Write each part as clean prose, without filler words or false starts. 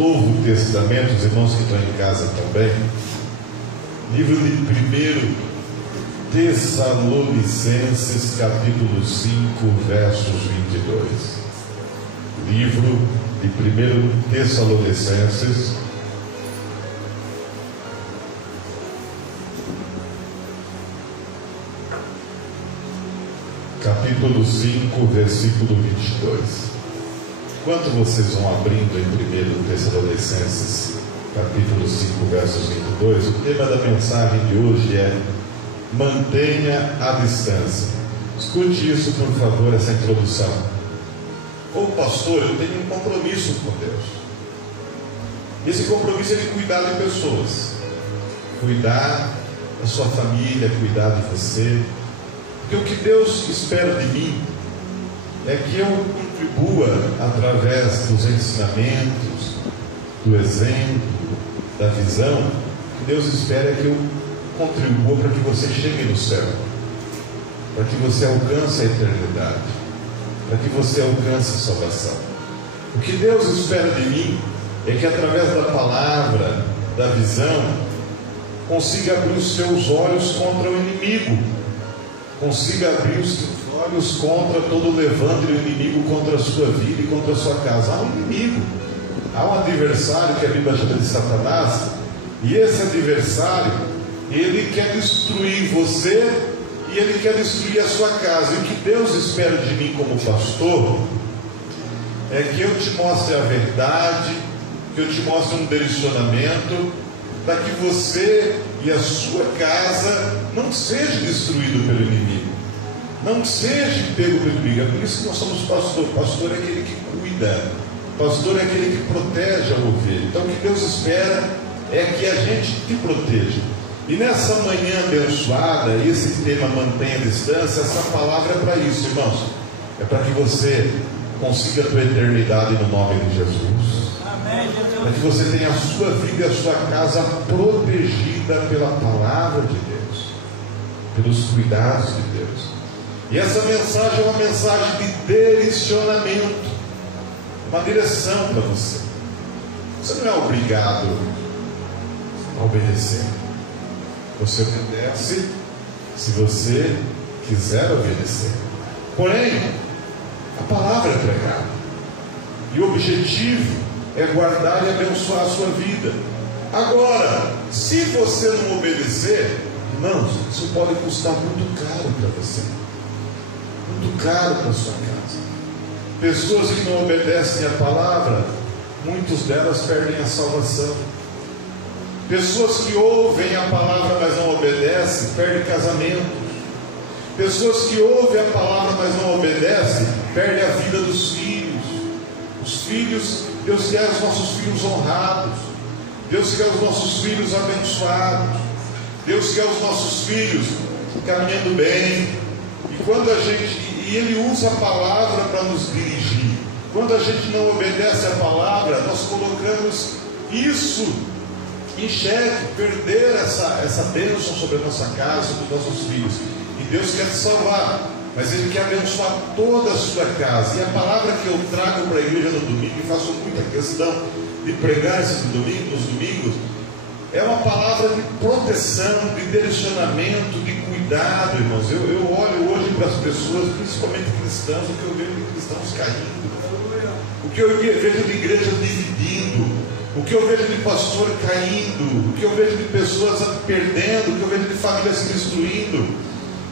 Novo Testamento, os irmãos que estão em casa também, livro de 1 Tessalonicenses, capítulo 5, versos 22. Livro de 1 Tessalonicenses, capítulo 5, versículo 22. Enquanto vocês vão abrindo em 1 Tessalonicenses, capítulo 5, versos 22, o tema da mensagem de hoje é: mantenha a distância. Escute isso, por favor, essa introdução. Ô pastor, eu tenho um compromisso com Deus. Esse compromisso é de cuidar de pessoas, cuidar da sua família, cuidar de você. Porque o que Deus espera de mim é que eu contribua através dos ensinamentos, do exemplo, da visão. O que Deus espera é que eu contribua para que você chegue no céu, para que você alcance a eternidade, para que você alcance a salvação. O que Deus espera de mim é que através da palavra, da visão, consiga abrir os seus olhos contra o inimigo, consiga abrir os seus olhos contra todo o levante do inimigo contra a sua vida e contra a sua casa. Há um inimigo, há um adversário que a Bíblia chama de Satanás, e esse adversário, ele quer destruir você e ele quer destruir a sua casa. E o que Deus espera de mim como pastor é que eu te mostre a verdade, que eu te mostre um direcionamento para que você e a sua casa não seja destruído pelo inimigo, não seja pego pelo inimigo. É por isso que nós somos pastor. Pastor é aquele que cuida, pastor é aquele que protege a ovelha. Então o que Deus espera é que a gente te proteja. E nessa manhã abençoada, esse tema mantenha a distância, essa palavra é para isso, irmãos. É para que você consiga a tua eternidade no nome de Jesus. Para que você tenha a sua vida e a sua casa protegida pela palavra de Deus, pelos cuidados de Deus. E essa mensagem é uma mensagem de direcionamento, uma direção para você. Você não é obrigado a obedecer. Você obedece se você quiser obedecer. Porém, a palavra é pregada, e o objetivo é guardar e abençoar a sua vida. Agora, se você não obedecer, irmãos, isso pode custar muito caro para você, muito caro para a sua casa. Pessoas que não obedecem a palavra, muitas delas perdem a salvação. Pessoas que ouvem a palavra, mas não obedecem, perdem casamento. Pessoas que ouvem a palavra, mas não obedecem, perdem a vida dos filhos. Os filhos, Deus quer os nossos filhos honrados, Deus quer os nossos filhos abençoados, Deus quer os nossos filhos caminhando bem. E quando a gente, e Ele usa a palavra para nos dirigir. Quando a gente não obedece a palavra, nós colocamos isso em xeque, perder essa bênção sobre a nossa casa, sobre os nossos filhos. E Deus quer te salvar, mas Ele quer abençoar toda a sua casa. E a palavra que eu trago para a igreja no domingo, e faço muita questão de pregar nos domingos, é uma palavra de proteção, de direcionamento, de cuidado, irmãos. Eu olho hoje para as pessoas, principalmente cristãos, o que eu vejo de cristãos caindo, o que eu vejo de igreja dividindo, o que eu vejo de pastor caindo, o que eu vejo de pessoas perdendo, o que eu vejo de famílias se destruindo.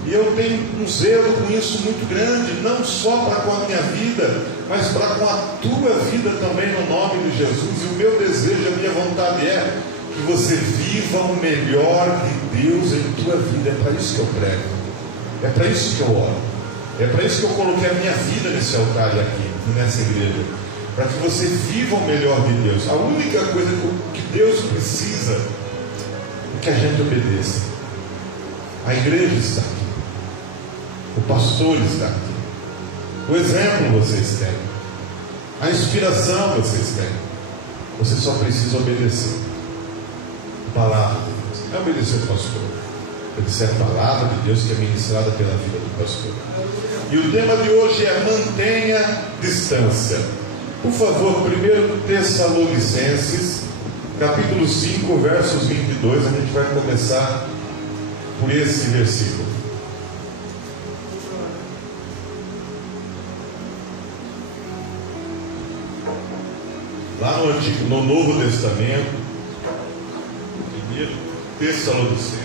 E eu tenho um zelo com isso muito grande, não só para com a minha vida, mas para com a tua vida também, no nome de Jesus. E o meu desejo, a minha vontade é que você viva o melhor de Deus em tua vida. É para isso que eu prego, é para isso que eu oro, é para isso que eu coloquei a minha vida nesse altar aqui, nessa igreja, para que você viva o melhor de Deus. A única coisa que Deus precisa é que a gente obedeça. A igreja está aqui, o pastor está aqui, o exemplo vocês têm, a inspiração vocês têm. Você só precisa obedecer a palavra de Deus. Não é obedecer o pastor, obedecer a palavra de Deus que é ministrada pela vida do pastor. E o tema de hoje é: mantenha distância. Por favor, 1 Tessalonicenses, capítulo 5, versos 22, a gente vai começar por esse versículo. Lá no Novo Testamento, 1 Tessalonicenses,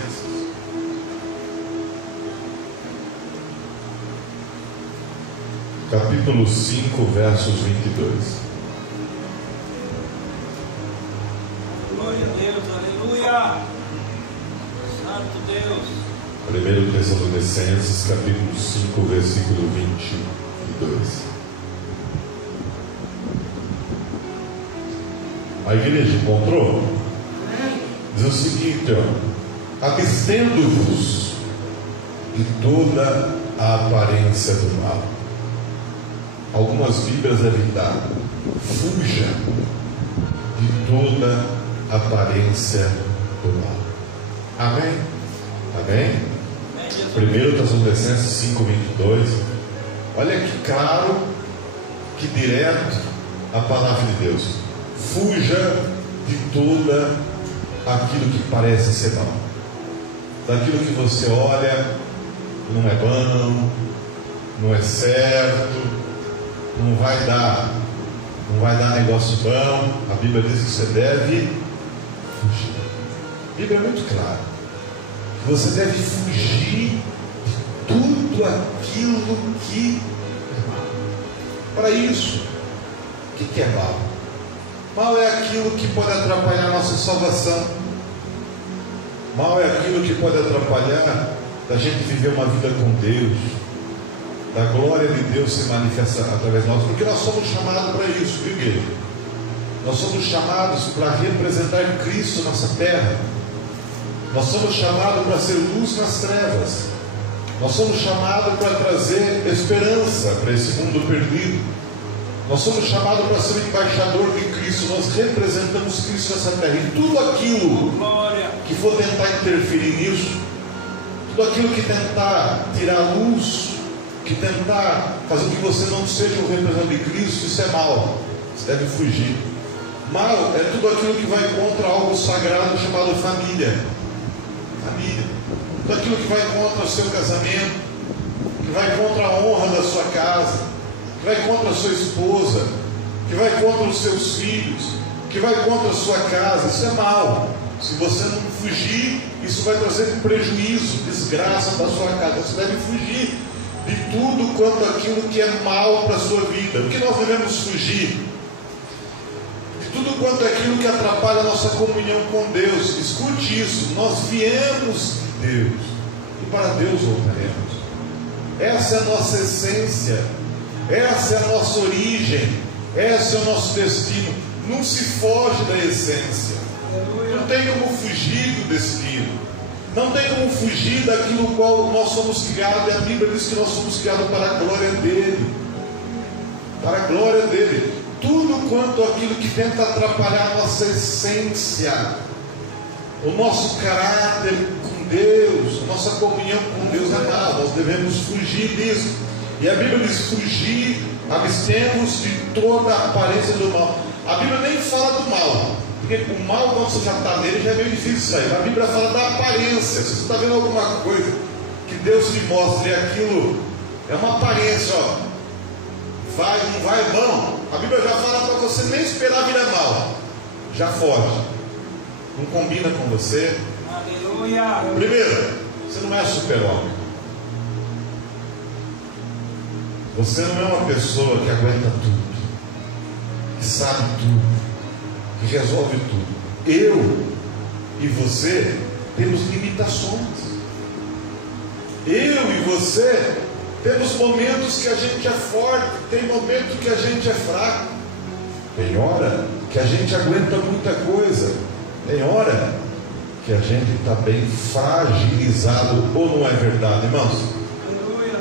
capítulo 5, versos 22. Glória a Deus, aleluia! Santo Deus! 1 Tessalonicenses, capítulo 5, versículo 22. A igreja encontrou? Diz o seguinte, ó: abstendo-vos de toda a aparência do mal. Algumas Bíblias devem dar: fuja de toda aparência do mal. Amém? Amém? 1 Tessalonicenses 5, 22. Olha que claro, que direto a palavra de Deus. Fuja de toda aquilo que parece ser mal, daquilo que você olha, não é bom, não é certo, não vai dar negócio bom. A Bíblia diz que você deve fugir. A Bíblia é muito clara que você deve fugir de tudo aquilo que é mal. Para isso, o que é mal? Mal é aquilo que pode atrapalhar a nossa salvação. Mal é aquilo que pode atrapalhar da gente viver uma vida com Deus, da glória de Deus se manifesta através de nós, porque nós somos chamados para isso, viu, igreja? Nós somos chamados para representar Cristo nessa terra. Nós somos chamados para ser luz nas trevas. Nós somos chamados para trazer esperança para esse mundo perdido. Nós somos chamados para ser embaixador de Cristo. Nós representamos Cristo nessa terra. E tudo aquilo que for tentar interferir nisso, tudo aquilo que tentar tirar luz, que tentar fazer com que você não seja um representante de Cristo, isso é mal. Você deve fugir. Mal é tudo aquilo que vai contra algo sagrado chamado família. Família. Tudo aquilo que vai contra o seu casamento, que vai contra a honra da sua casa, que vai contra a sua esposa, que vai contra os seus filhos, que vai contra a sua casa. Isso é mal. Se você não fugir, isso vai trazer prejuízo, desgraça para a sua casa. Você deve fugir de tudo quanto aquilo que é mal para a sua vida. O que nós devemos fugir? De tudo quanto aquilo que atrapalha a nossa comunhão com Deus. Escute isso: nós viemos de Deus e para Deus voltaremos. Essa é a nossa essência, essa é a nossa origem, esse é o nosso destino. Não se foge da essência. Não tem como fugir do destino. Não tem como fugir daquilo qual nós somos criados. E a Bíblia diz que nós somos criados para a glória dele. Para a glória dele. Tudo quanto aquilo que tenta atrapalhar a nossa essência, o nosso caráter com Deus, a nossa comunhão com Deus é mal. Nós devemos fugir disso. E a Bíblia diz: fugir, abstemos de toda a aparência do mal. A Bíblia nem fala do mal, porque o mal, quando você já está nele, já é meio difícil sair. A Bíblia fala da aparência. Se você está vendo alguma coisa que Deus te mostra e aquilo é uma aparência, ó, vai, não vai, não. A Bíblia já fala para você nem esperar virar mal. Já foge. Não combina com você. Aleluia. Primeiro, você não é super-homem. Você não é uma pessoa que aguenta tudo, que sabe tudo, que resolve tudo. Eu e você temos limitações. Eu e você temos momentos que a gente é forte, tem momentos que a gente é fraco, tem hora que a gente aguenta muita coisa, tem hora que a gente está bem fragilizado. Ou não é verdade, irmãos?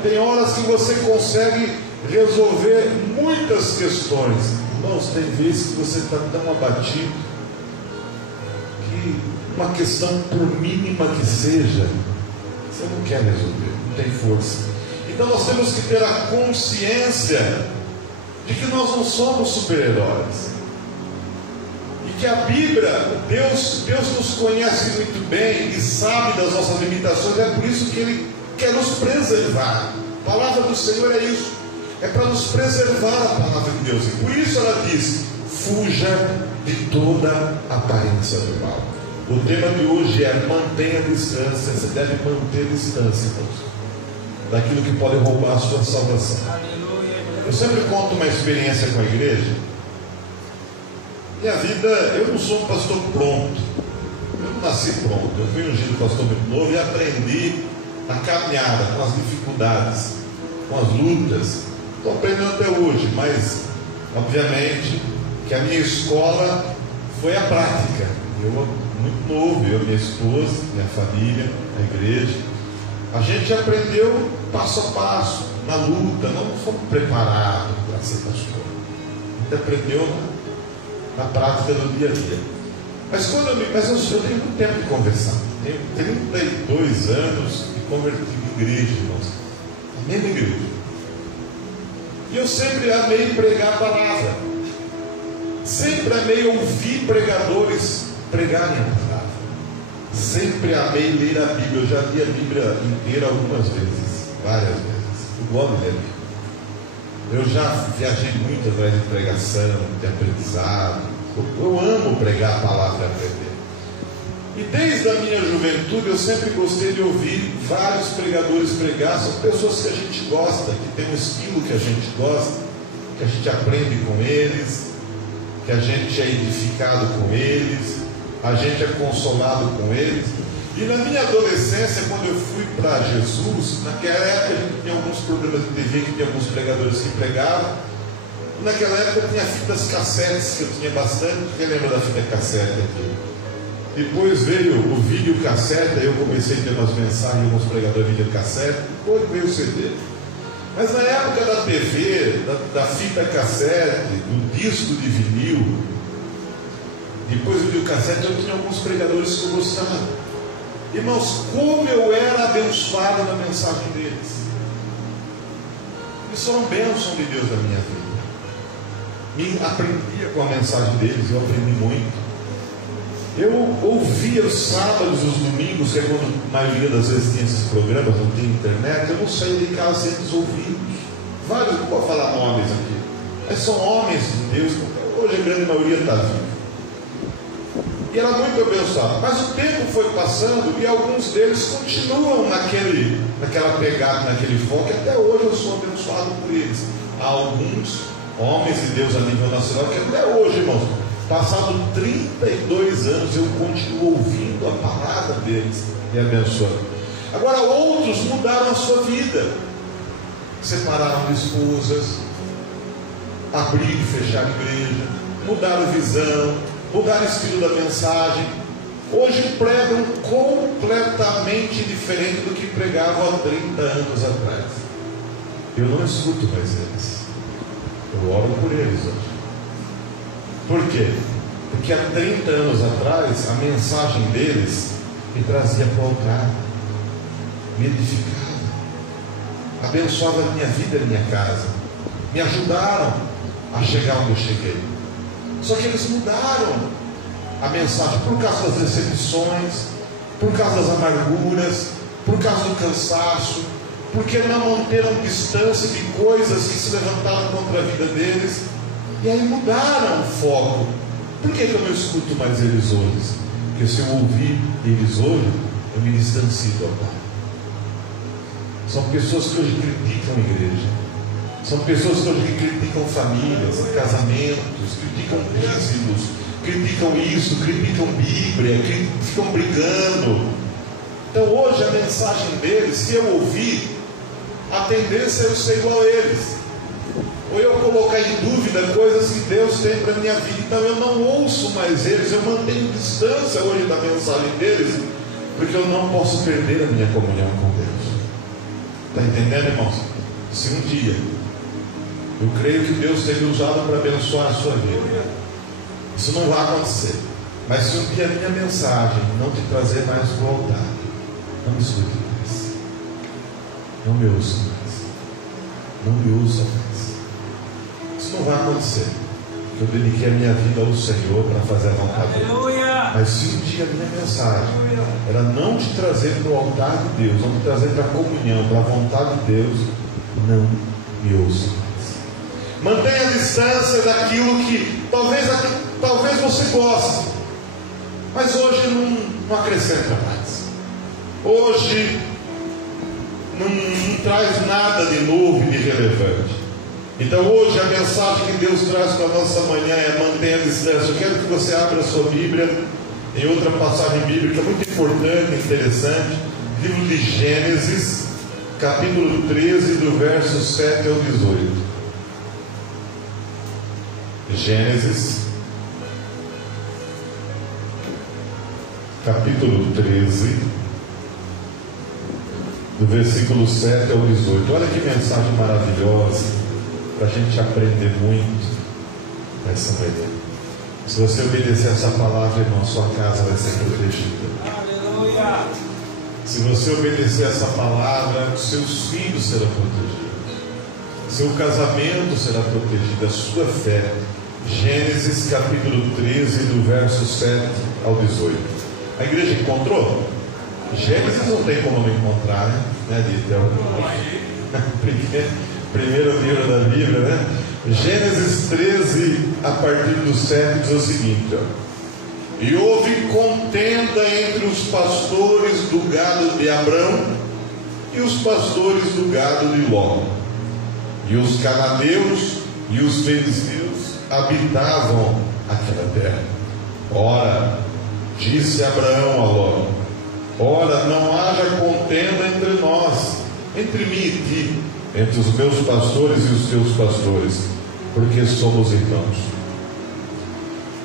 Tem horas que você consegue resolver muitas questões. Irmãos, tem vezes que você está tão abatido que uma questão, por mínima que seja, você não quer resolver, não tem força. Então nós temos que ter a consciência de que nós não somos super-heróis. E que a Bíblia, Deus nos conhece muito bem e sabe das nossas limitações, é por isso que Ele quer nos preservar. A palavra do Senhor é isso, é para nos preservar a palavra de Deus. E por isso ela diz: fuja de toda aparência do mal. O tema de hoje é: mantenha a distância. Você deve manter a distância, irmãos, daquilo que pode roubar a sua salvação. Eu sempre conto uma experiência com a igreja. Minha vida, eu não sou um pastor pronto, eu não nasci pronto. Eu fui ungido pastor muito novo e aprendi a caminhada com as dificuldades, com as lutas. Estou aprendendo até hoje, mas obviamente que a minha escola foi a prática. Eu, muito novo, eu, minha esposa, minha família, a igreja, a gente aprendeu passo a passo, na luta. Não fomos preparados para ser pastor, a gente aprendeu na prática do dia a dia. Mas eu tenho muito tempo de conversar. Tenho 32 anos e converti em igreja, irmãos, a mesma igreja. E eu sempre amei pregar a palavra, sempre amei ouvir pregadores pregarem a palavra, sempre amei ler a Bíblia. Eu já li a Bíblia inteira algumas vezes, várias vezes. Eu gosto de ler a Bíblia. Eu já viajei muito atrás de pregação, de aprendizado. Eu amo pregar a palavra e aprender. E desde a minha juventude eu sempre gostei de ouvir vários pregadores pregar. São pessoas que a gente gosta, que tem um estilo que a gente gosta, que a gente aprende com eles, que a gente é edificado com eles, a gente é consolado com eles. E na minha adolescência, quando eu fui para Jesus, naquela época a gente tinha alguns programas de TV que tinha alguns pregadores que pregavam. Naquela época eu tinha fitas cassetes, que eu tinha bastante. Quem lembra da fita cassete aqui? Depois veio o vídeo cassete, aí eu comecei a ter umas mensagens, alguns pregadores de vídeo cassete, depois veio o CD. Mas na época da TV, da fita cassete, do disco de vinil, depois do vídeo cassete, eu tinha alguns pregadores que eu gostava. Irmãos, como eu era abençoado na mensagem deles. Isso é uma bênção de Deus na minha vida. Aprendia com a mensagem deles, eu aprendi muito. Eu ouvia os sábados e os domingos, que é quando a maioria das vezes tinha esses programas, não tinha internet. Eu não saía de casa sem eles ouvidos. Vários, não vou falar nomes aqui, mas são homens de Deus. Hoje a grande maioria está viva. E era muito abençoado. Mas o tempo foi passando e alguns deles continuam naquela pegada, naquele foco. E até hoje eu sou abençoado por eles. Há alguns homens de Deus a nível nacional que até hoje, irmãos, passado 32 anos, eu continuo ouvindo a palavra deles e abençoando. Agora outros mudaram a sua vida, separaram de esposas, abriram e fecharam a igreja, mudaram visão, mudaram o estilo da mensagem. Hoje pregam completamente diferente do que pregavam há 30 anos atrás. Eu não escuto mais eles, eu oro por eles hoje. Por quê? Porque há 30 anos atrás a mensagem deles me trazia para o altar, me edificava, abençoava a minha vida e a minha casa, me ajudaram a chegar onde eu cheguei. Só que eles mudaram a mensagem por causa das decepções, por causa das amarguras, por causa do cansaço, porque não manteram distância de coisas que se levantaram contra a vida deles. E aí mudaram o foco. Por que eu não escuto mais eles hoje? Porque se eu ouvir eles hoje, eu me distancio do altar. São pessoas que hoje criticam a igreja. São pessoas que hoje criticam famílias, casamentos, criticam dízimos, criticam isso, criticam Bíblia, ficam brigando. Então hoje a mensagem deles, se eu ouvir, a tendência é eu ser igual a eles, ou eu colocar em dúvida coisas que Deus tem para a minha vida. Então eu não ouço mais eles, eu mantenho distância hoje da mensagem deles, porque eu não posso perder a minha comunhão com Deus. Está entendendo, irmãos? Se um dia eu creio que Deus tem me usado para abençoar a sua vida, isso não vai acontecer. Mas se um dia a minha mensagem não te trazer mais para o altar, não me escute mais, não me ouça mais, não me ouça mais. Se não vai acontecer. Eu dediquei a minha vida ao Senhor para fazer a vontade dele. Aleluia. Mas se um dia a minha mensagem era não te trazer para o altar de Deus, não te trazer para a comunhão, para a vontade de Deus, não me ouça mais. Mantenha a distância daquilo que talvez você goste, mas hoje não acrescenta mais. Hoje não traz nada de novo e de relevante. Então hoje a mensagem que Deus traz para a nossa manhã é: mantenha a distância. Eu quero que você abra a sua Bíblia em outra passagem bíblica muito importante, interessante, livro de Gênesis, capítulo 13, do verso 7 ao 18. Gênesis, capítulo 13, do versículo 7 ao 18. Olha que mensagem maravilhosa, para a gente aprender muito nessa manhã. Se você obedecer essa palavra, irmão, sua casa vai ser protegida. Aleluia. Se você obedecer essa palavra, seus filhos serão protegidos, seu casamento será protegido, a sua fé. Gênesis capítulo 13, do verso 7 ao 18. A igreja encontrou? Gênesis não tem como não encontrar, né? Então, primeiro livro da Bíblia, né? Gênesis 13, a partir do 7, diz o seguinte: ó: e houve contenda entre os pastores do gado de Abrão e os pastores do gado de Ló. E os cananeus e os filisteus habitavam aquela terra. Ora, disse Abraão a Ló: ora, não haja contenda entre nós, entre mim e ti, entre os meus pastores e os teus pastores, porque somos irmãos.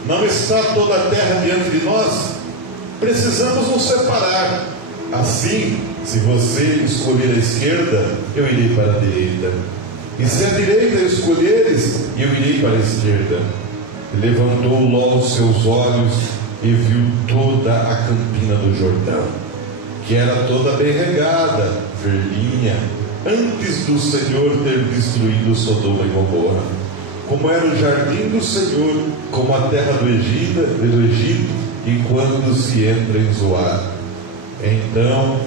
Não está toda a terra diante de nós? Precisamos nos separar. Assim, se você escolher a esquerda, eu irei para a direita, e se a direita escolheres, eu irei para a esquerda. Levantou Ló os seus olhos e viu toda a campina do Jordão, que era toda bem regada, verdinha, antes do Senhor ter destruído Sodoma e Gomorra, como era o jardim do Senhor, como a terra do Egito, e quando se entra em Zoar. Então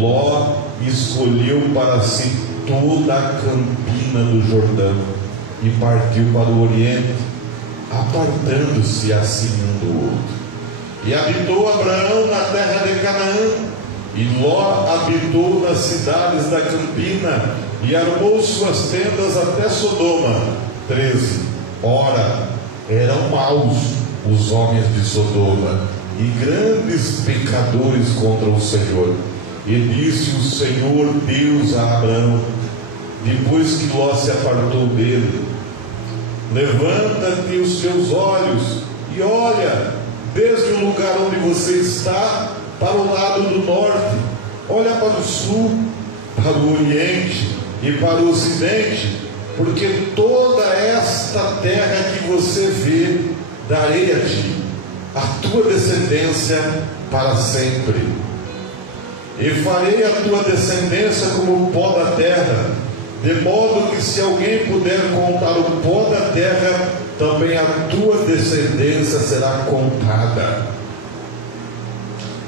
Ló escolheu para si toda a campina do Jordão e partiu para o oriente, apartando-se assim um do outro. E habitou Abraão na terra de Canaã, e Ló habitou nas cidades da campina, e armou suas tendas até Sodoma. 13. Ora, eram maus os homens de Sodoma, e grandes pecadores contra o Senhor. E disse o Senhor Deus a Abraão, depois que Ló se apartou dele: levanta-te os teus olhos e olha, desde o lugar onde você está, para o lado do norte, olha para o sul, para o oriente e para o ocidente, porque toda esta terra que você vê, darei a ti, a tua descendência para sempre. E farei a tua descendência como o pó da terra, de modo que se alguém puder contar o pó da terra, também a tua descendência será contada.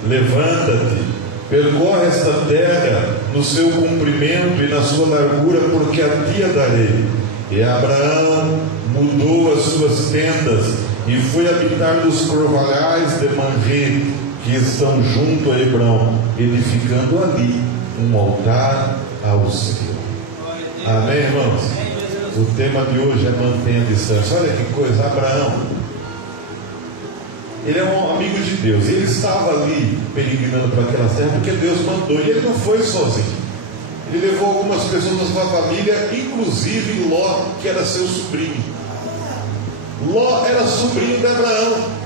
Levanta-te, percorre esta terra no seu comprimento e na sua largura, porque a ti a darei. E Abraão mudou as suas tendas e foi habitar nos corvalhais de Manrê, que estão junto a Hebrão, edificando ali um altar ao Senhor. Amém, irmãos? O tema de hoje é mantenha a distância. Olha que coisa, Abraão, ele é um amigo de Deus, ele estava ali peregrinando para aquela terra porque Deus mandou, e ele não foi sozinho. Ele levou algumas pessoas da sua família, inclusive Ló, que era seu sobrinho. Ló era sobrinho de Abraão,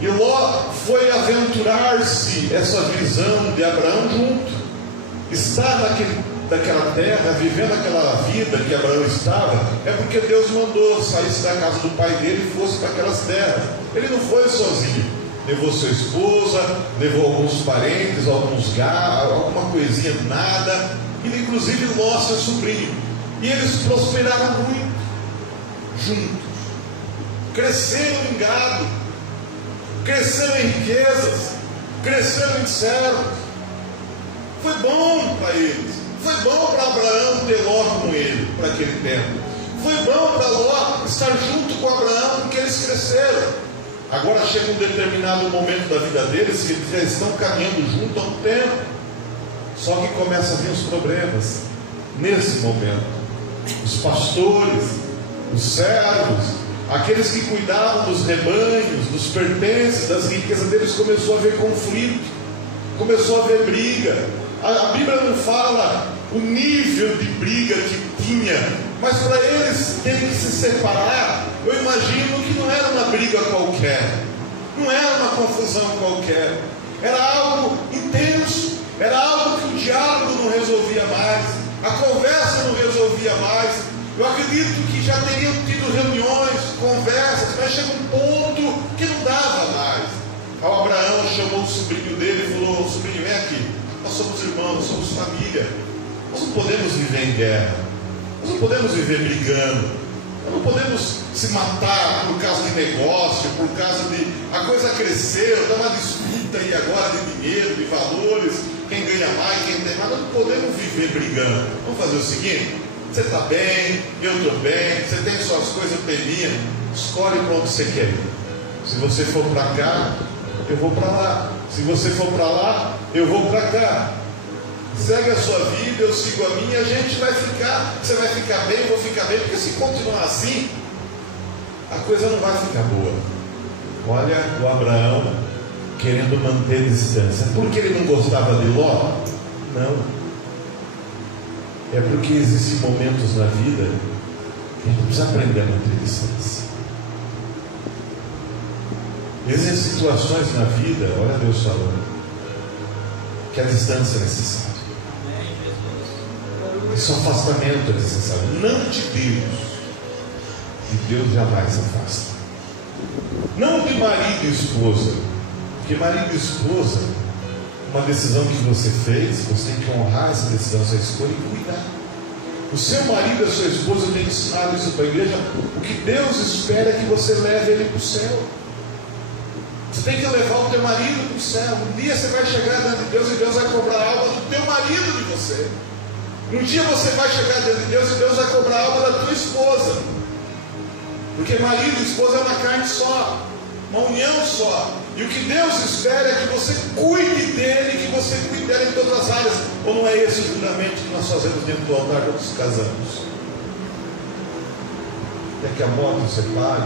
e Ló foi aventurar-se essa visão de Abraão junto. Estar daquela terra, vivendo aquela vida que Abraão estava, é porque Deus mandou saísse da casa do pai dele e fosse para aquelas terras. Ele não foi sozinho, levou sua esposa, levou alguns parentes, alguns gados, alguma coisinha, nada, e inclusive Ló, seu sobrinho. E eles prosperaram muito, juntos, cresceram em gado, cresceram em riquezas, cresceram em servos. Foi bom para eles, foi bom para Abraão ter Ló com ele, para aquele tempo. Foi bom para Ló estar junto com Abraão, porque eles cresceram. Agora chega um determinado momento da vida deles, que eles já estão caminhando junto há um tempo. Só que começam a vir os problemas. Nesse momento, os pastores, os servos, aqueles que cuidavam dos rebanhos, dos pertences, das riquezas deles, começou a haver conflito, começou a haver briga. A Bíblia não fala o nível de briga que tinha, mas para eles terem que se separar, eu imagino que não era uma briga qualquer, não era uma confusão qualquer, era algo intenso, era algo que o diálogo não resolvia mais, a conversa não resolvia mais. Eu acredito que já teriam tido reuniões, conversas, mas chega um ponto que não dava mais. Ao Abraão chamou o sobrinho dele e falou: sobrinho, vem aqui, nós somos irmãos, somos família, nós não podemos viver em guerra, nós não podemos viver brigando, nós não podemos se matar por causa de negócio, por causa de... A coisa cresceu, está uma disputa aí agora de dinheiro, de valores, quem ganha mais, quem tem mais. Nós não podemos viver brigando. Vamos fazer o seguinte: você está bem, eu estou bem, você tem suas coisas, eu tenho minha, escolhe para onde você quer ir. Se você for para cá, eu vou para lá. Se você for para lá, eu vou para cá. Segue a sua vida, eu sigo a minha, a gente vai ficar, você vai ficar bem, eu vou ficar bem, porque se continuar assim, a coisa não vai ficar boa. Olha o Abraão querendo manter distância. Porque ele não gostava de Ló? Não. É porque existem momentos na vida que a gente precisa aprender a manter distância. Existem situações na vida, olha Deus falando, que a distância é necessária. Esse afastamento é necessário. Não de Deus. De Deus jamais se afasta. Não de marido e esposa. Porque marido e esposa, uma decisão que você fez, você tem que honrar essa decisão, essa escolha e cuidar. O seu marido e a sua esposa têm ensinado isso para a igreja. O que Deus espera é que você leve ele para o céu. Você tem que levar o teu marido para o céu. Um dia você vai chegar diante de Deus e Deus vai cobrar algo do teu marido de você. Um dia você vai chegar diante de Deus e Deus vai cobrar algo da tua esposa. Porque marido e esposa é uma carne só, uma união só. E o que Deus espera é que você cuide dele, que você cuide dela em todas as áreas. Ou não é esse o juramento que nós fazemos dentro do altar quando nos casamos? É que a morte nos separe,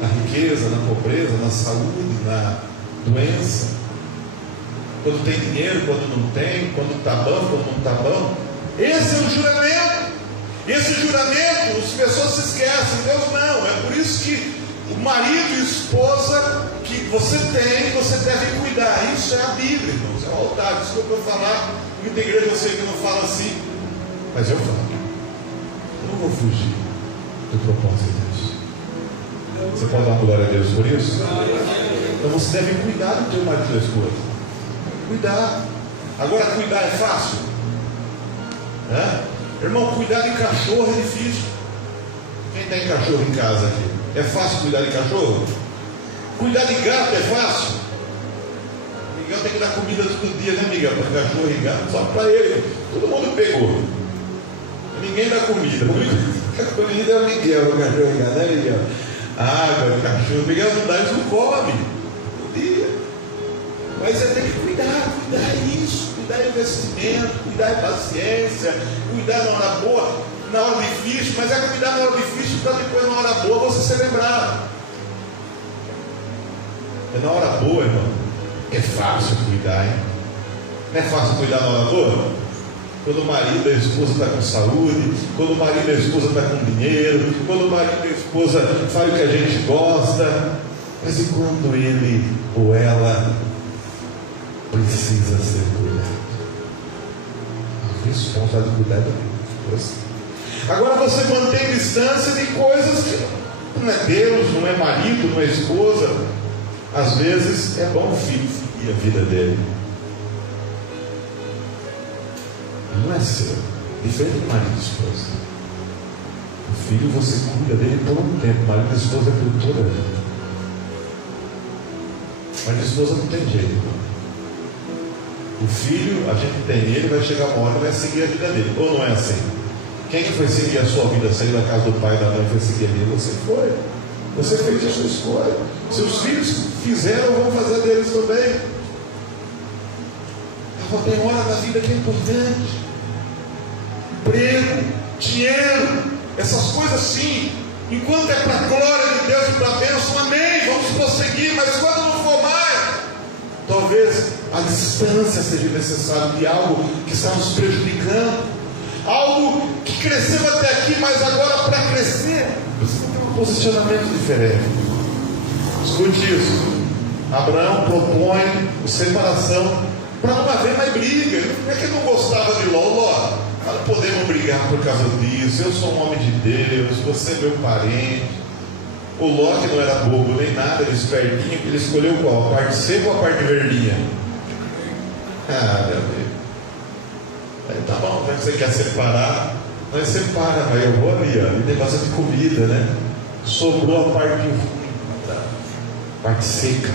na riqueza, na pobreza, na saúde, na doença, quando tem dinheiro, quando não tem, quando está bom, quando não está bom. Esse é o juramento. Esse juramento, as pessoas se esquecem. Deus não. É por isso que o marido e a esposa que você tem, você deve cuidar. Isso é a Bíblia, irmãos. É o altar. Desculpa eu falar. Muita igreja eu sei que não fala assim, mas eu falo. Eu não vou fugir do propósito de Deus. Você pode dar glória a Deus por isso? Então você deve cuidar do teu marido e da esposa. Cuidar. Agora, cuidar é fácil? Irmão, cuidar de cachorro é difícil. Quem tem cachorro em casa aqui? É fácil cuidar de cachorro? Cuidar de gato é fácil? Miguel tem que dar comida todo dia, né, Miguel? Para cachorro e gato, só para ele. Todo mundo pegou. Ninguém dá comida. A comida é o Miguel, o cachorro e gato, né, Miguel? Água, cachorro. Miguel não dá, eles não comem. Todo dia. Mas você tem que cuidar isso, cuidar investimento, cuidar paciência, cuidar na hora boa, na hora difícil, mas é cuidar na hora difícil para depois na hora boa você se lembrar. É na hora boa, irmão, é fácil cuidar, hein? Não é fácil cuidar na hora boa? Quando o marido e a esposa estão com saúde, quando o marido e a esposa estão com dinheiro, quando o marido e a esposa fazem o que a gente gosta, mas e quando ele ou ela precisa ser cuidado? A responsabilidade de cuidar da esposa. Agora você mantém distância de coisas que não é Deus, não é marido, não é esposa. Às vezes é bom o filho seguir a vida dele. Não é seu. Diferente do marido e esposa. O filho você cuida dele por um tempo, mas a esposa é por toda a vida. Mas a esposa não tem jeito. O filho, a gente tem ele, vai chegar uma hora e vai seguir a vida dele. Ou não é assim? Quem que foi seguir a sua vida, saiu da casa do pai e da mãe e foi seguir a vida? Você foi. Você fez a sua escolha. Seus filhos fizeram, vão fazer deles também. Agora tem hora na vida que é importante. Emprego, dinheiro, essas coisas sim. Enquanto é para a glória de Deus e para a bênção, amém, vamos prosseguir. Mas quando não for mais, talvez a distância seja necessária de algo que está nos prejudicando. Algo que cresceu até aqui, mas agora para crescer precisa ter um posicionamento diferente. Escute isso. Abraão propõe separação para não haver mais briga. Não é que ele não gostava de Ló. Nós não podemos brigar por causa disso. Eu sou um homem de Deus, você é meu parente. O Ló, que não era bobo nem nada, ele espertinho, ele escolheu qual? A parte seca ou a parte verdinha? Ah, meu Deus. Aí, tá bom, já que você quer separar, nós separa, mas eu vou ali, ó. E tem bastante comida, né? Sobrou a parte ruim, a parte seca.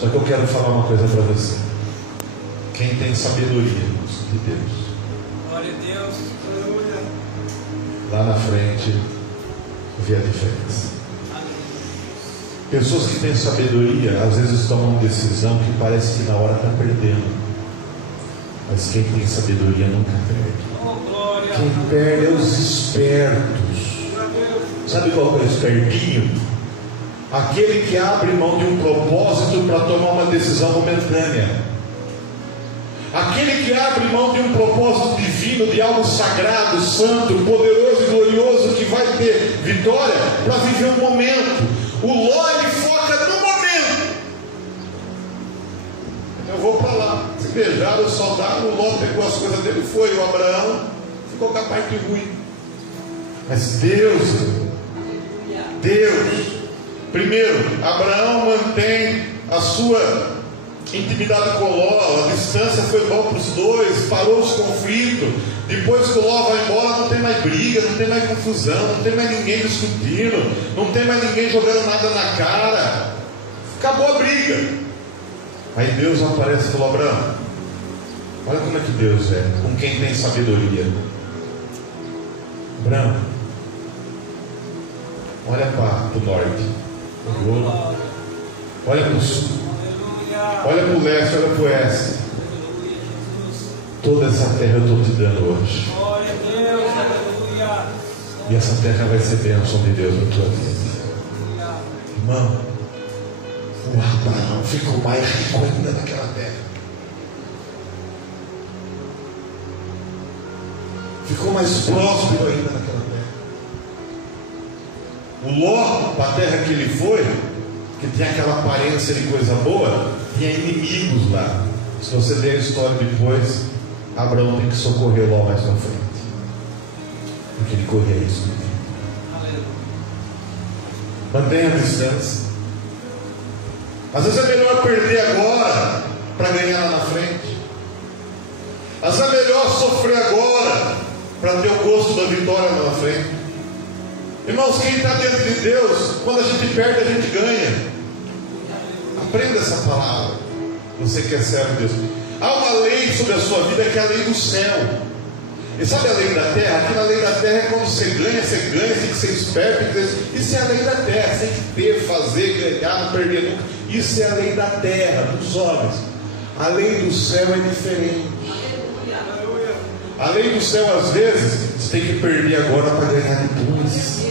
Só que eu quero falar uma coisa para você. Quem tem sabedoria de Deus, Glória a Deus. Aleluia. lá na frente vê a diferença. Pessoas que têm sabedoria às vezes tomam decisão que parece que na hora está perdendo, mas quem tem sabedoria nunca perde. Oh, glória. Quem perde é os espertos. Sabe qual é o espertinho? Aquele que abre mão de um propósito para tomar uma decisão momentânea. Aquele que abre mão de um propósito divino, de algo sagrado, santo, poderoso e glorioso, que vai ter vitória, para viver um momento. O Ló, ele foca no momento. Eu vou para lá. Se beijaram, o soldado, o Ló pegou as coisas dele e foi. O Abraão ficou com a parte ruim. Mas Deus, primeiro, Abraão mantém a sua intimidade com Ló, a distância foi bom para os dois, parou os conflitos. Depois que o Ló vai embora, não tem mais briga, não tem mais confusão, não tem mais ninguém discutindo, não tem mais ninguém jogando nada na cara. Acabou a briga. Aí Deus aparece e falou: Abraão, olha como é que Deus é, com quem tem sabedoria. Abraão, olha para o norte, olha para o sul, olha para o leste, olha para o oeste. Toda essa terra eu estou te dando hoje. Glória a Deus, aleluia. E essa terra vai ser bênção de Deus na tua vida. Irmão, o Abraão ficou mais rico ainda naquela terra. Ficou mais próspero ainda naquela terra. O Ló, para a terra que ele foi, que tinha aquela aparência de coisa boa, tinha inimigos lá. Se você ler a história depois, Abraão tem que socorrer Ló mais para frente, porque ele corria isso. Mantenha a distância. Às vezes é melhor perder agora para ganhar lá na frente. Às vezes é melhor sofrer agora para ter o gosto da vitória lá na frente. Irmãos, quem está diante de Deus, quando a gente perde, a gente ganha. Aprenda essa palavra. Você que é servo de Deus. Há uma lei sobre a sua vida que é a lei do céu. E sabe a lei da terra? Aqui na lei da terra é quando você ganha, você tem que ser esperto. Isso é a lei da terra. Você tem que ter, fazer, ganhar, não perder nunca. Isso é a lei da terra, dos homens. A lei do céu é diferente. A lei do céu, às vezes, você tem que perder agora para ganhar depois.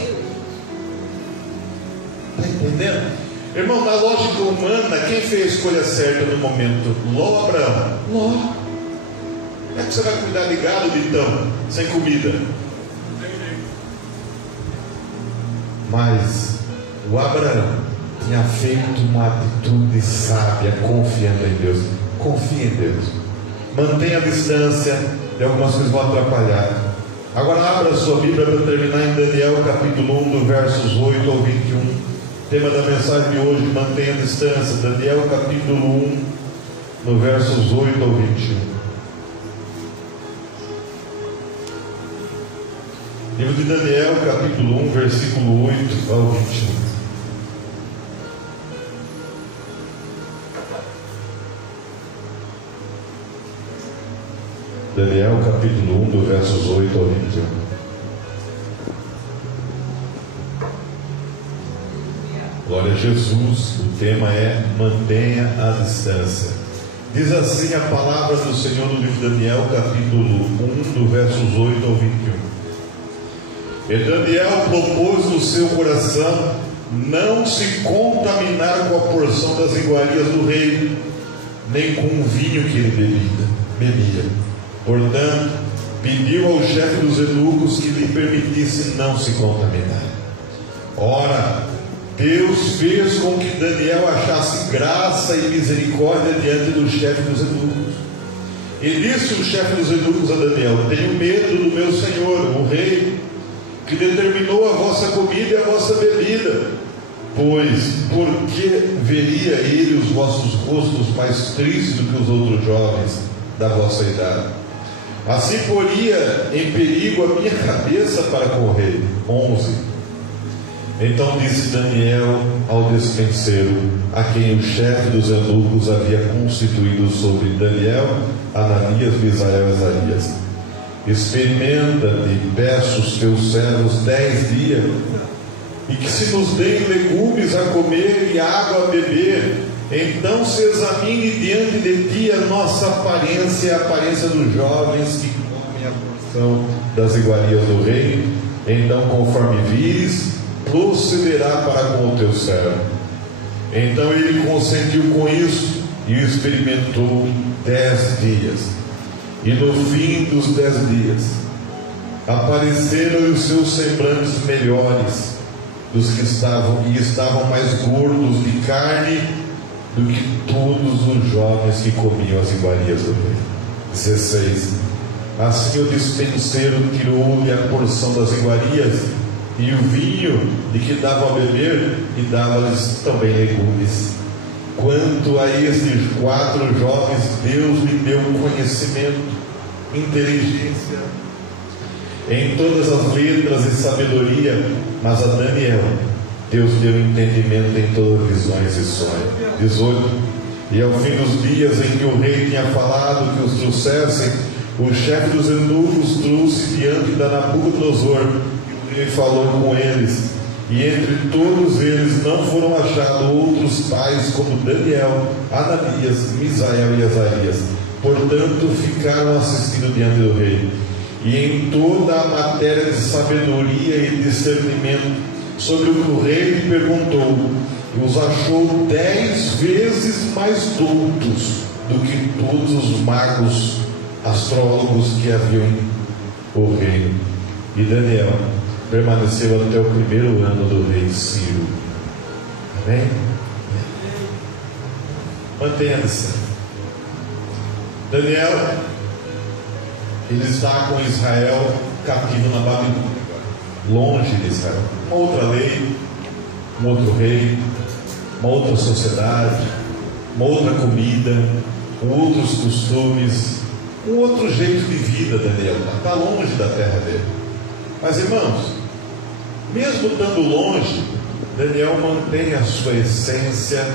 Está entendendo? Irmão, na lógica humana, quem fez a escolha certa no momento? Ló ou Abraão? Ló. Como é que você vai cuidar de gado, Vitão, sem comida? Mas o Abraão tinha feito uma atitude sábia, confiando em Deus. Confie em Deus. Mantenha a distância, e algumas coisas vão atrapalhar. Agora abra a sua Bíblia para terminar em Daniel capítulo 1, do versos 8 ao 21. Tema da mensagem de hoje: mantenha a distância. Daniel capítulo 1, no versos 8 ao 21. Livro de Daniel, capítulo 1, versículo 8 ao 21. Daniel, capítulo 1, do versos 8 ao 21. Glória a Jesus. O tema é mantenha a distância. Diz assim a palavra do Senhor no livro de Daniel, capítulo 1, do versos 8 ao 21. E Daniel propôs no seu coração não se contaminar com a porção das iguarias do rei, nem com o vinho que ele bebia. Portanto, pediu ao chefe dos eunucos que lhe permitisse não se contaminar. Ora, Deus fez com que Daniel achasse graça e misericórdia diante do chefe dos eunucos. E disse o chefe dos eunucos a Daniel: tenho medo do meu senhor, o rei, que determinou a vossa comida e a vossa bebida, pois por que veria ele os vossos rostos mais tristes do que os outros jovens da vossa idade? Assim poria em perigo a minha cabeça para com o rei. 11. Então disse Daniel ao despenseiro, a quem o chefe dos eunucos havia constituído sobre Daniel, Ananias, Misael e Azarias: experimenta-te, peço os teus servos 10 dias, e que se nos deem legumes a comer e água a beber. Então se examine diante de ti a nossa aparência e a aparência dos jovens que comem a porção das iguarias do rei. Então, conforme vires, procederá para com o teu servo. Então ele consentiu com isso e o experimentou 10 dias. E no fim dos 10 dias apareceram os seus semblantes melhores dos que estavam mais gordos de carne do que todos os jovens que comiam as iguarias do rei. 16. Assim o despenseiro tirou-lhe a porção das iguarias e o vinho de que davam a beber, e dava-lhes também legumes. Quanto a estes 4 jovens, Deus lhe deu conhecimento, inteligência em todas as letras e sabedoria, mas a Daniel Deus deu entendimento em todas as visões e sonhos. 18. E ao fim dos dias em que o rei tinha falado que os trouxessem, o chefe dos eunucos trouxe diante da Nabucodonosor, e o rei falou com eles, e entre todos eles não foram achados outros tais como Daniel, Ananias, Misael e Azarias. Portanto, ficaram assistindo diante do rei. E em toda a matéria de sabedoria e discernimento sobre o que o rei lhe perguntou, os achou 10 vezes mais doutos do que todos os magos astrólogos que haviam o reino. E Daniel permaneceu até o primeiro ano do rei Ciro. Amém? Mantenha-se. Daniel, ele está com Israel cativo na Babilônia, longe de Israel. Uma outra lei, um outro rei, uma outra sociedade, uma outra comida, outros costumes, um outro jeito de vida. Daniel está longe da terra dele. Mas irmãos, mesmo estando longe, Daniel mantém a sua essência,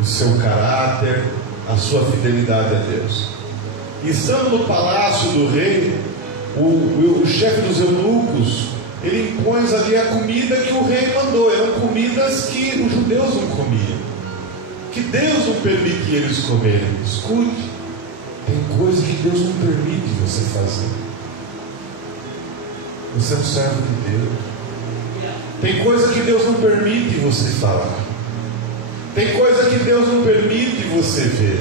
o seu caráter, a sua fidelidade a Deus. E estando no palácio do rei, o chefe dos eunucos, ele impôs ali a comida que o rei mandou. Eram comidas que os judeus não comiam, que Deus não permitia eles comerem. Escute, tem coisa que Deus não permite você fazer. Você é um servo de Deus. Tem coisa que Deus não permite você falar. Tem coisa que Deus não permite você ver.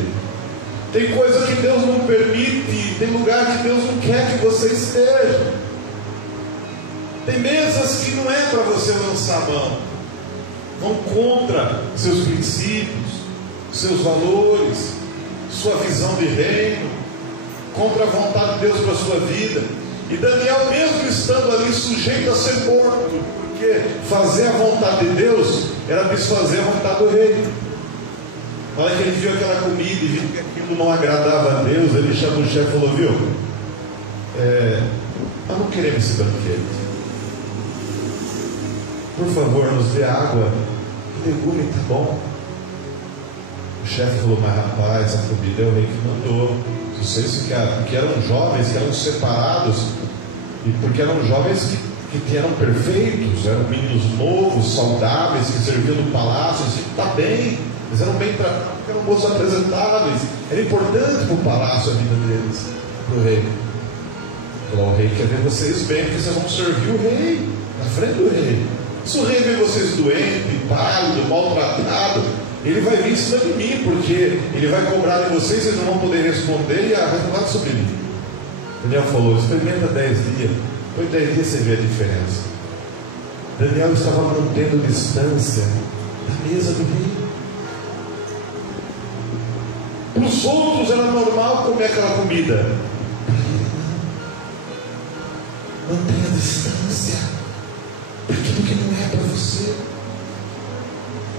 Tem coisa que Deus não permite. Tem lugar que Deus não quer que você esteja. Tem mesas que não é para você lançar a mão. Vão contra seus princípios, seus valores, sua visão de reino, contra a vontade de Deus para a sua vida. E Daniel, mesmo estando ali sujeito a ser morto, porque fazer a vontade de Deus era desfazer a vontade do rei. Na hora que ele viu aquela comida e viu que aquilo não agradava a Deus, ele chamou o chefe e falou: viu, nós não queremos esse banquete. por favor, nos dê água e legume, tá bom? O chefe falou, mas rapaz, a comida é o rei que mandou. Vocês ficaram, porque eram jovens, que eram separados, e porque eram jovens que eram perfeitos, eram meninos novos, saudáveis, que serviam no palácio, assim, tá bem, eles eram bem tratados, eram moços apresentáveis, era importante para o palácio a vida deles, para o rei. Falou, o rei quer ver vocês bem, porque vocês vão servir o rei, na frente do rei. Se o rei vê vocês doentes, pálido, maltratado, ele vai vir em cima de mim, porque ele vai cobrar de vocês, vocês não vão poder responder, e vai falar sobre mim. Daniel falou, experimenta 10 dias, depois de 10 dias você vê a diferença. Daniel estava mantendo distância da mesa do rei. Para os outros era normal comer aquela comida. Mantenha a distância daquilo que não é para você.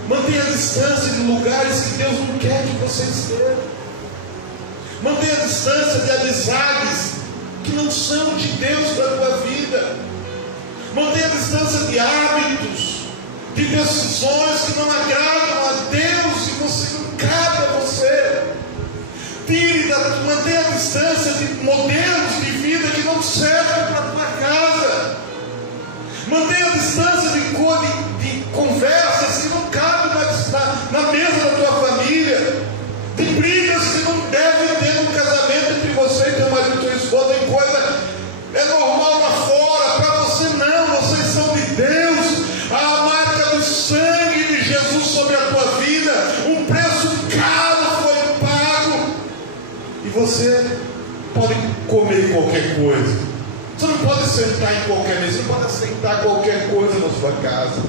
Mantenha a distância de lugares que Deus não quer que você esteja. Mantenha a distância de amizades que não são de Deus para a tua vida. Mantenha a distância de hábitos, de decisões que não agradam a Deus e você não cabe a você. Mantenha a distância de modelos de vida que não servem para a tua casa. Mantenha a distância de conversas que não cabem na mesa da tua família. De brigas que não devem ter no casamento entre você e teu marido e tua esposa. Em coisa é normal lá fora, para você não, vocês são de Deus. A marca do sangue de Jesus sobre a tua vida, um preço caro foi pago. E você pode comer qualquer coisa, você não pode sentar em qualquer mesa, você não pode aceitar qualquer coisa na sua casa,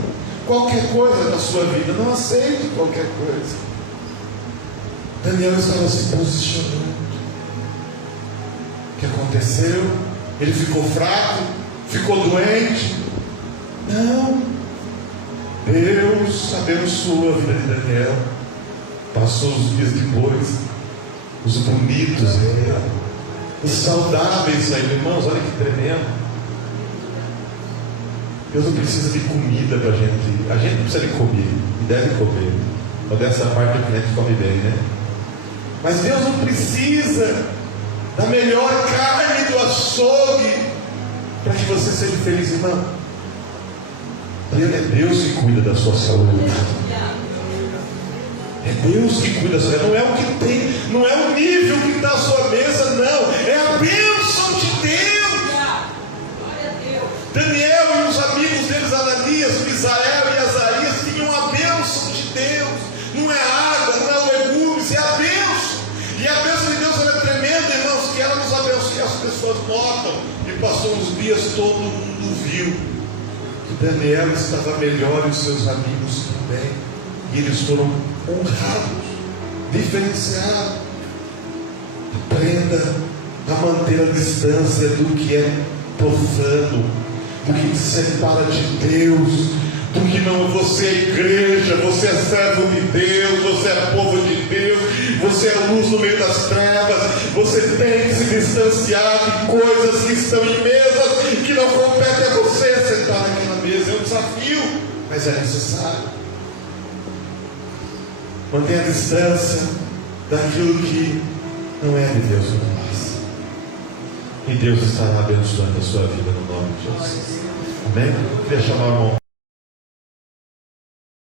qualquer coisa na sua vida, não aceite qualquer coisa. Daniel estava se posicionando. O que aconteceu? Ele ficou fraco? Ficou doente? Não. Deus abençoou a vida de Daniel. Passou os dias depois, os bonitos os saudáveis ainda. Irmãos, olha que tremendo. Deus não precisa de comida para a gente não precisa de comer, e deve comer. Mas dessa parte o cliente come bem, né? Mas Deus não precisa da melhor carne do açougue para que você seja feliz, irmão. É Deus que cuida da sua saúde. É Deus que cuida da sua saúde. Não é o que tem, não é o nível que está a sua mesa, não. É a bênção de Deus. Daniel e os amigos deles, Ananias, Misael e Azarias, tinham a bênção de Deus. Não é água, não é legumes, é a bênção. E a bênção de Deus ela é tremenda, irmãos, que ela nos abençoa. As pessoas notam, e passou uns dias, todo mundo viu que Daniel estava melhor e os seus amigos também. E eles foram honrados, diferenciados. Aprenda a manter a distância do que é profano, do que te separa de Deus, do que não. Você é igreja, você é servo de Deus, você é povo de Deus, você é luz no meio das trevas. Você tem que se distanciar de coisas que estão em mesas que não competem a você sentar naquela mesa. É um desafio, mas é necessário. Mantenha a distância daquilo que não é de Deus para nós. E Deus estará abençoando a sua vida no nome de Jesus. Amém? Eu queria chamar o irmão